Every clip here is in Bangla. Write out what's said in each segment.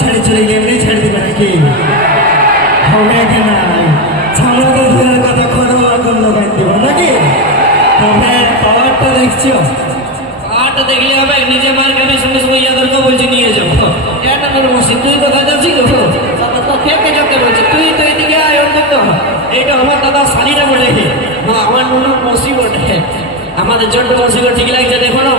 ছাড়ি চলে গিয়ে এমনি ছেড়ে দিবে নাকি? হবে কি না? ছাড়া তো দূরের কথা, খরো আগুন লাগাই দিব নাকি? তবে পাওয়ারটা দেখছো? পাহাড়টা দেখলে হবে? নিজে মার খাবি, সঙ্গে সঙ্গে ইয়াদেরকে বলছি নিয়ে যাবো। এটা তোর মসি, তুই কোথায় যাচ্ছিস? তো খেতে খেতে বলছে তুই তো এদিকে আয় অন্তত। এইটা আমার দাদা শাড়িটা বটে, আমার নুনুর মসি বটে। আমাদের ছোট্ট মসিকে ঠিক লাগছে দেখো না।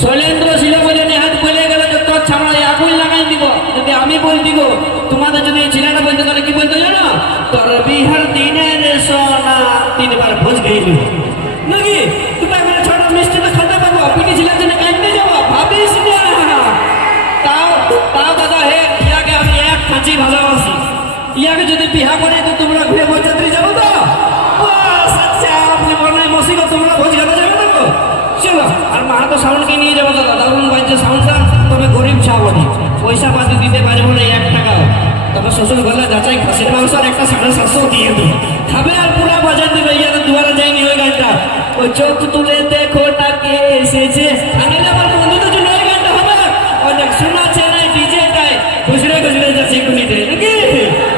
শৈলেন্দ্র ছিল বলে নেহাত বলে গেল যে তোর ছাড়া আগুন লাগাই দিব। যদি আমি বলতি গো, তোমাদের যদি এই ছেলেটা বলতো তাহলে কি বলতো জানো? তোর বিহার দিনের সোনা তিনবার ভোজ গেইলি নাকি? তুমি আমার ছোট মিষ্টিটা খেতে পাবো, পিঠে ছিলেন জন্য কাঁদতে যাবো, ভাবিস না। তাও তাও দাদা হে, ইয়াকে আমি এক খাঁচি ভালোবাসি। ইয়াকে যদি বিহা করে তো তোমরা ঘুরে বরযাত্রী যাবো তো? আচ্ছা, আপনি বলেন মসিকে তোমরা ভোজ খেতে যাবে না তো? চলো। আর মা তো সাউন্ডকে নিয়ে যাবো দাদা, দারুণ বাজছে সাউন্ডটা। তবে গরিব ছাবনি, পয়সা পাতি দিতে পারবো না 1 টাকাও। তবে শ্বশুর ঘরে যাচাই খাসির মাংস আর একটা 750 দিয়ে দিই, খাবে আর পুরা বাজার দিবে। ইয়াদের দুয়ারে যায়নি ওই গানটা, ওই চোখ তুলে দেখো তাকে এসেছে। আনলে আমার বন্ধুদের জন্য ওই গানটা হবে। ওই দেখ শোনাচ্ছে না ডিজেটায়, খুশরে খুশরে যাচ্ছে কুনিতে নাকি?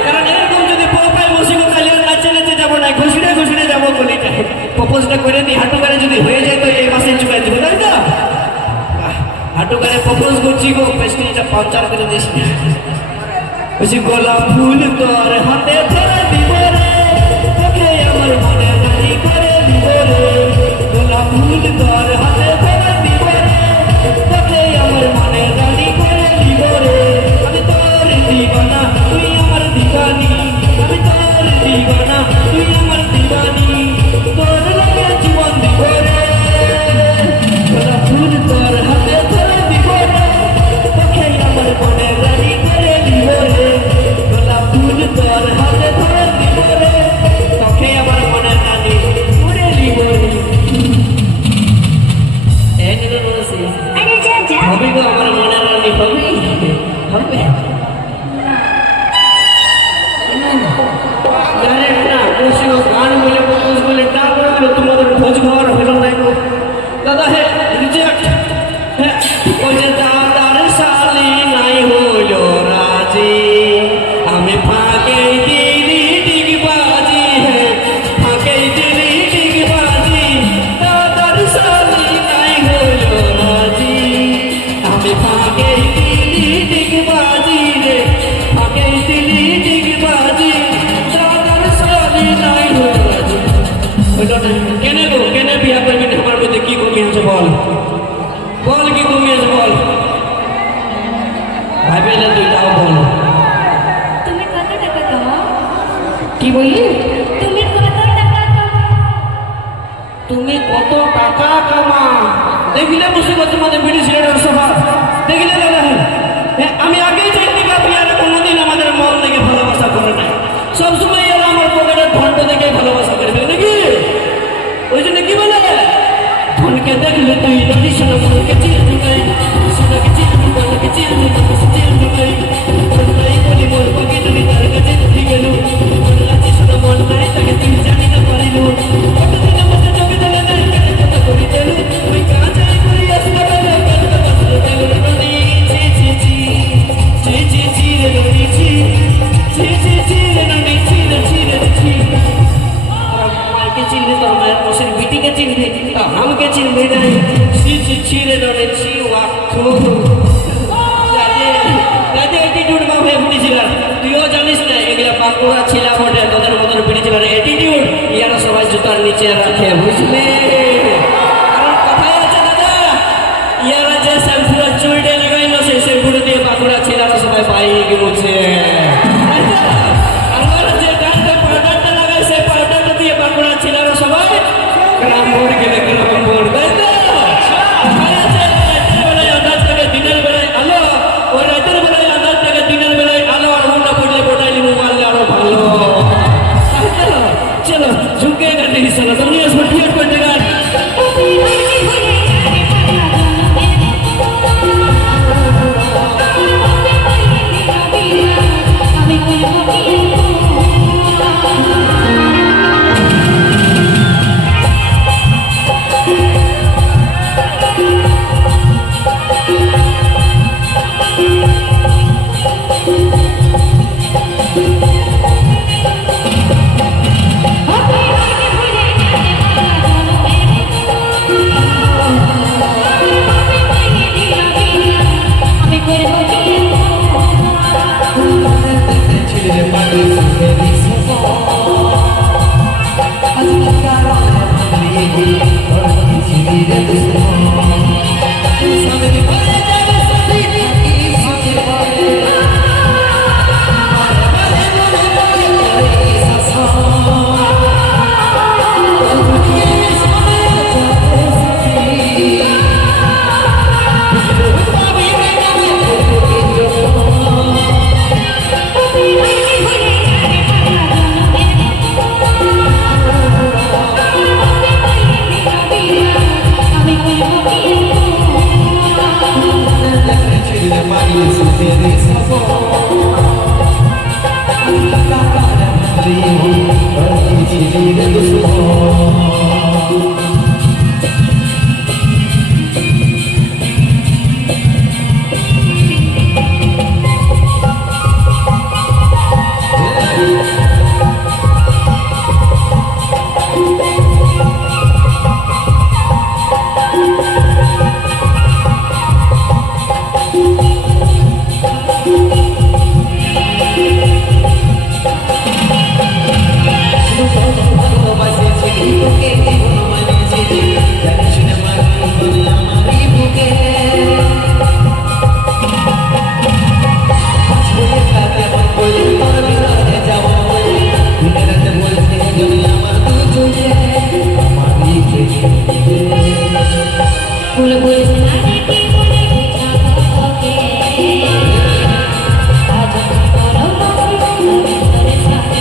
কারণ এরকম যদি পোপায় বসিব তাহলে আর নাচে নাচে যাবো না, খুশরে খুশরে যাবো কুনিতে। প্রপোজটা করে দিই, হাঁটু করে যদি হয়ে যায় তো এই মাসে চুকাই দেবো, তাই তো? হাঁটু করে প্রপোজ করছি গো, পেস্টিটা পাঞ্চার করে দিস। বলছি গোলাপ ফুল তোর হাতে ধরে দিব রে, তোকে আমার মনে রানি করে দিব রে। গোলাপ ফুল তোর হাতে ধরে দিব রে, তোকে আমার মনে রানি করে দিব রে। আমি তোর দিবানা, তুই আমার দিবানি। আমি তোর দিবানা, তুই আমার দিবানি। তোর লাগে জীবন দিব রে। গোলাপ ফুল তোর হাতে ধরে দিব রে, তোকে আমার মনে রানি করে দিব রে। গোলাপ ফুল তোর হাতে ধরে দিব রে, তোকে আমার মনে রানি করে দিব রে। এই নিল বলছি হবে গো, আমার মনে রানি হবে হবে। জানেন না বলছি গান বলে প্রপোজ বলে তারপরে হলো তোমাদের ভোজ ঘর হলো না গো দাদা। হে রিজেক্ট। হ্যাঁ ওই যে দাদার শালি নাই হইল রাজি, আমি ফাঁকে দিলি ডিগবাজি। হ্যাঁ ফাঁকে দিলি ডিগবাজি, দাদার শালি নাই হইল রাজি। আমি ফাঁকে দিলি ডিগবাজি রে, ফাঁকে দিলি ডিগবাজি, দাদার শালি নাই হইল রাজি। কেনে গো, কেনে বিয়া করবি না? আমার মধ্যে কি কমি আছে বল, বল কি কমি আছে বল। ভাবে না তুই, তাও বল। তুমি কত টাকা কামাও? কি বললি? তুমি কত টাকা কামাও? তুমি কত টাকা কামা? দেখলে মুসিবত তোমাদের বিড়ি সিগারেট সভা দেখলে দাদা। হ্যাঁ আমি আগেই জানি আপনি আর কোনোদিন আমাদের মন থেকে ভালোবাসা করে নাই। সবসময় এরা আমার পকেটের ঘন্ট দেখে ভালোবাসা করবে নাকি? ওই জন্য কি বলে, ধনকে দেখলে তুই নদী শোনা মনকে চির ঢুকাই, সোনাকে চির ঢুকাকে চির ঢুকাকে চির ঢুকাই। তাই বলি মোর পাখি তুমি তার কাছে উঠি গেল, মন লাগছে শোনা মন নাই তাকে তুমি জানি না পারিল। কতদিন আমাদের চোখে দেবে নাই কেন কথা করি দেল, ওই কাঁচাই করি আসতে পারে কালকে বাসলে দেল নদী। চি চি চি চি চি চি রে নদী চি চি চি চি রে নদী চি রে চি রে চি। মাইকে চিনলে তোর মায়ের বসের বিটিকে চিনবে, আমাকে চিনবে নাই। চি চি চি রে নদী চি ওয়াক্ষ অ্যাটিটিউড বা হয়ে তুইও জানিস না এগুলা বাঁকুড়া ছিলা বটে, তোদের মতন পিড়েছিলাম অ্যাটিটিউড ইয়ারা সবাই জুতার নিচে রাখে বুঝলে। কারণ কথাই আছে দাদা, ইয়ারা যে শ্যাম্পুরা চুলটে লাগাই না সেই শ্যাম্পুটা দিয়ে বাঁকুড়া ছিলারা সবাই বাইকে মুছে। আমরা যে গানটা পাউডারটা লাগাই সেই পাউডারটা দিয়ে বাঁকুড়া ছিলারা সবাই গ্রাম বোর্ড গেলে গ্রাম বোর্ড, তাই তো? দিনের বেলায় আলো, ওই রাতের বেলায় আধার থেকে দিনের বেলায় আলো, আর হুন্ডা পড়লে বোটাইলি মারলে আরো ভালো। চলো ঝুঁকে গান দেখি, চলো তুমি আসবো টিয়ার করতে গান। ফুল বুঝে না দেখি বলে বুঝাবো তোকে আজ বড় বড় ভিতরে ছাড়ো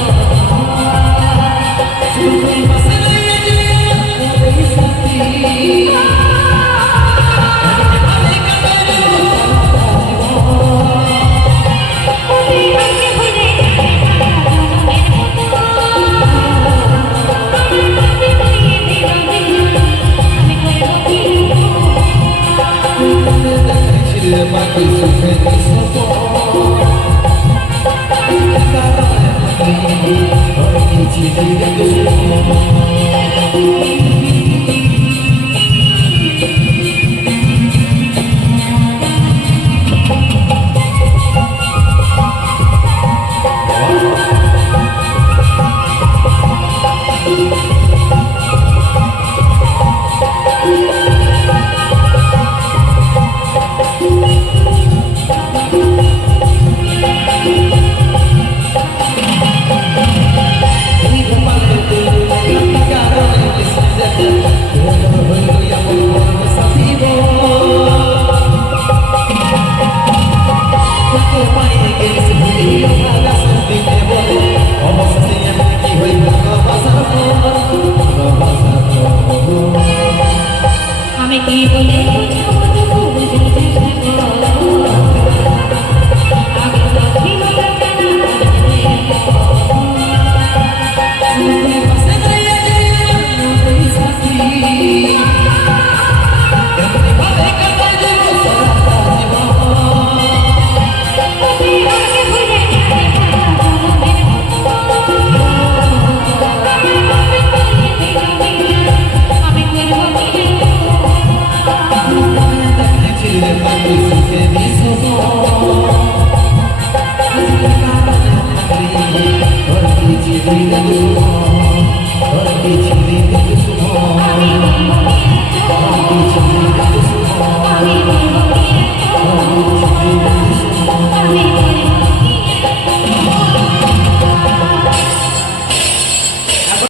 আমি কি বলে বুঝাবো তবু বুঝতে থাকো আগে তো ছিল Thank you.